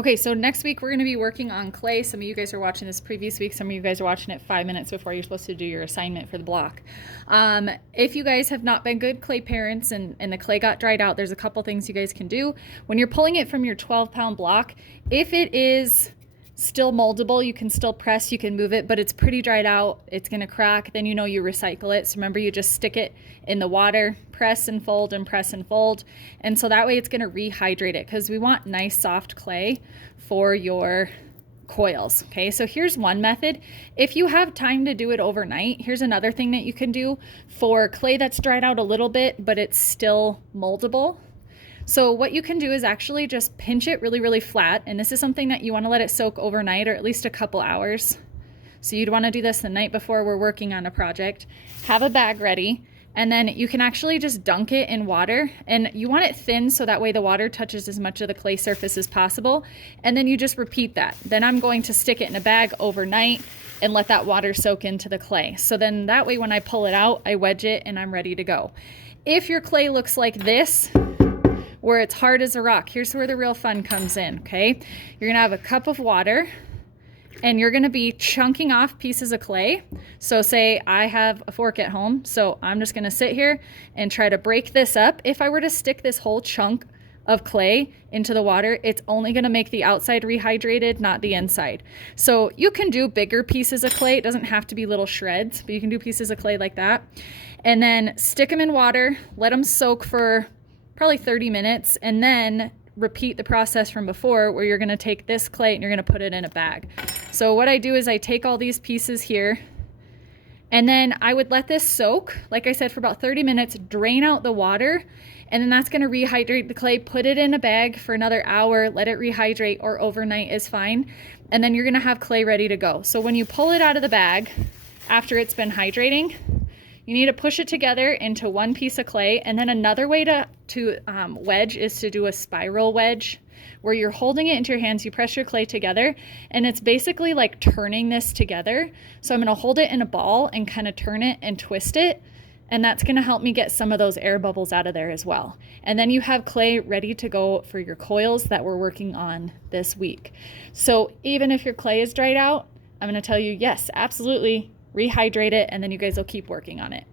Okay, so next week we're going to be working on clay. Some of you guys are watching this previous week. Some of you guys are watching it 5 minutes before you're supposed to do your assignment for the block. If you guys have not been good clay parents and the clay got dried out, there's a couple things you guys can do. When you're pulling it from your 12-pound block, if it is still moldable, you can still press, you can move it, but it's pretty dried out, it's gonna crack, then you know you recycle it. So remember, you just stick it in the water, press and fold and press and fold. And so that way it's gonna rehydrate it, because we want nice soft clay for your coils. Okay, so here's one method. If you have time to do it overnight, here's another thing that you can do for clay that's dried out a little bit, but it's still moldable. So what you can do is actually just pinch it really, really flat. And this is something that you want to let it soak overnight, or at least a couple hours. So you'd want to do this the night before we're working on a project. Have a bag ready, and then you can actually just dunk it in water, and you want it thin so that way the water touches as much of the clay surface as possible. And then you just repeat that. Then I'm going to stick it in a bag overnight and let that water soak into the clay. So then that way when I pull it out, I wedge it and I'm ready to go. If your clay looks like this, where it's hard as a rock, here's where the real fun comes in, okay? You're gonna have a cup of water, and you're gonna be chunking off pieces of clay. So say I have a fork at home, so I'm just gonna sit here and try to break this up. If I were to stick this whole chunk of clay into the water, it's only gonna make the outside rehydrated, not the inside. So you can do bigger pieces of clay. It doesn't have to be little shreds, but you can do pieces of clay like that. And then stick them in water, let them soak for probably 30 minutes, and then repeat the process from before, where you're gonna take this clay and you're gonna put it in a bag. So what I do is I take all these pieces here, and then I would let this soak, like I said, for about 30 minutes, drain out the water, and then that's gonna rehydrate the clay. Put it in a bag for another hour, let it rehydrate, or overnight is fine. And then you're gonna have clay ready to go. So when you pull it out of the bag after it's been hydrating, you need to push it together into one piece of clay. And then another way to wedge is to do a spiral wedge, where you're holding it into your hands, you press your clay together, and it's basically like turning this together. So I'm gonna hold it in a ball and kind of turn it and twist it, and that's gonna help me get some of those air bubbles out of there as well. And then you have clay ready to go for your coils that we're working on this week. So even if your clay is dried out, I'm gonna tell you, yes, absolutely, rehydrate it, and then you guys will keep working on it.